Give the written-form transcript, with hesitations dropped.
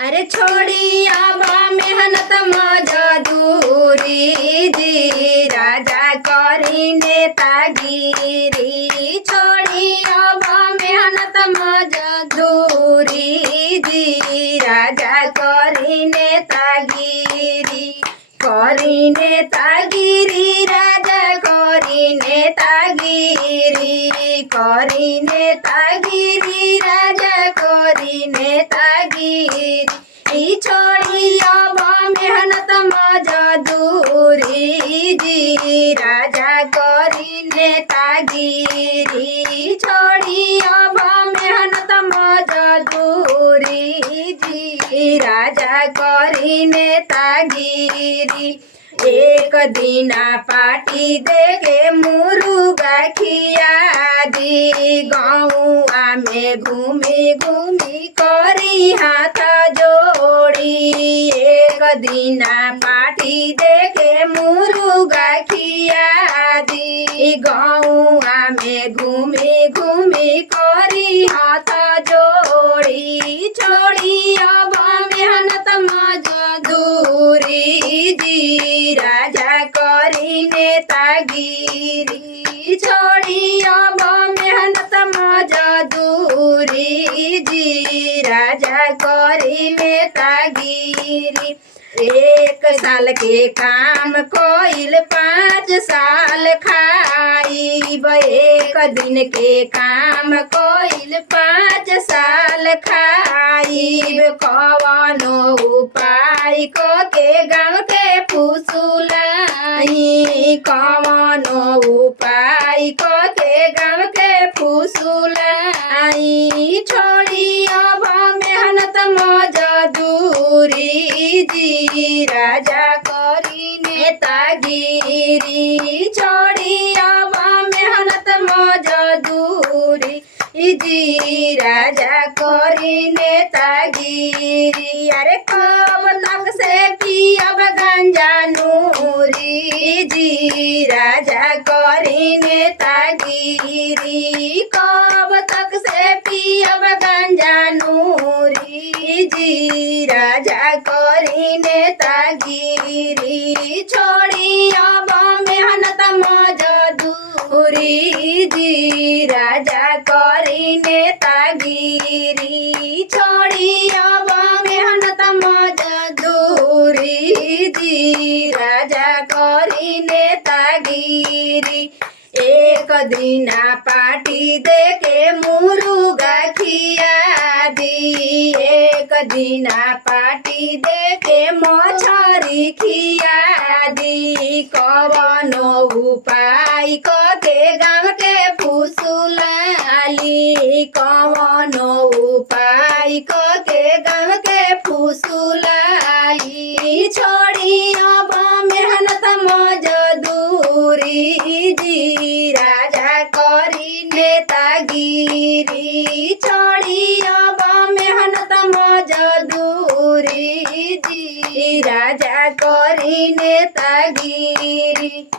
अरे छोड़ी अब मेहनत मजदूरी जी राजा करी नेतागिरी। छोड़ी अब मेहनत मजदूरी जी राजा करी नेतागिरी। करी नेतागिरी राजा करी नेतागिरी। करी नेतागिरी राजा करी नेतागिरी। छोड़ी अब मेहनत मजदूरी जी राजा करी नेतागिरी। छोड़ी अब मेहनत मजदूरी जी राजा करी नेतागिरी। एक दिना पार्टी देके मुर्गा खिया दी। गौआ में घूमी घूमी करी हाथ जोड़ी। एक दिना पार्टी देके मुर्गा खिया दी। गौआ में घूमी घूमी करी हाथ जोड़ी। छोड़ी अब मेहनत मजदूरी जी राजा करी नेतागिरी। छोड़ी अब मेहनत मजदूरी जी राजा करी नेतागिरी। एक साल के काम कोइल 5 साल खाइब। एक दिन के काम कोइल 5 साल खाइब। कवनो उपाय को के गाँव के फुसुलाई। कवनो उपाय को के गाँव के फुसुलाई। छोड़ी अब मेहनत मजदूरी जी राजा करी नेतागिरी। छोड़ी अब मेहनत मजदूरी जी राजा करी नेतागिरी। अरे कब तक से पियब गंजा नूरी जी राजा करी नेतागिरी। कब तक से पियब गंजा नूरी जी राजा करी नेतागिरी। छोड़ी अब मेहनत मजदूरी जी राजा करी नेतागिरी। छोड़ी अब मेहनत मजदूरी जी राजा करी नेतागिरी। एक दिना पार्टी देके मुर्गा खिया दी। एक दिना पार्टी देके मछरी खिया दी। कवनो उपाय क के गाँव के फुसुलाली। कवनो उपाय क के गाँव के फुसुलाली। छोड़ी अब मेहनत मजदूरी जी राजा करी नेतागिरी। छोड़ी अब मेहनत मजदूरी जी राजा करी नेतागिरी।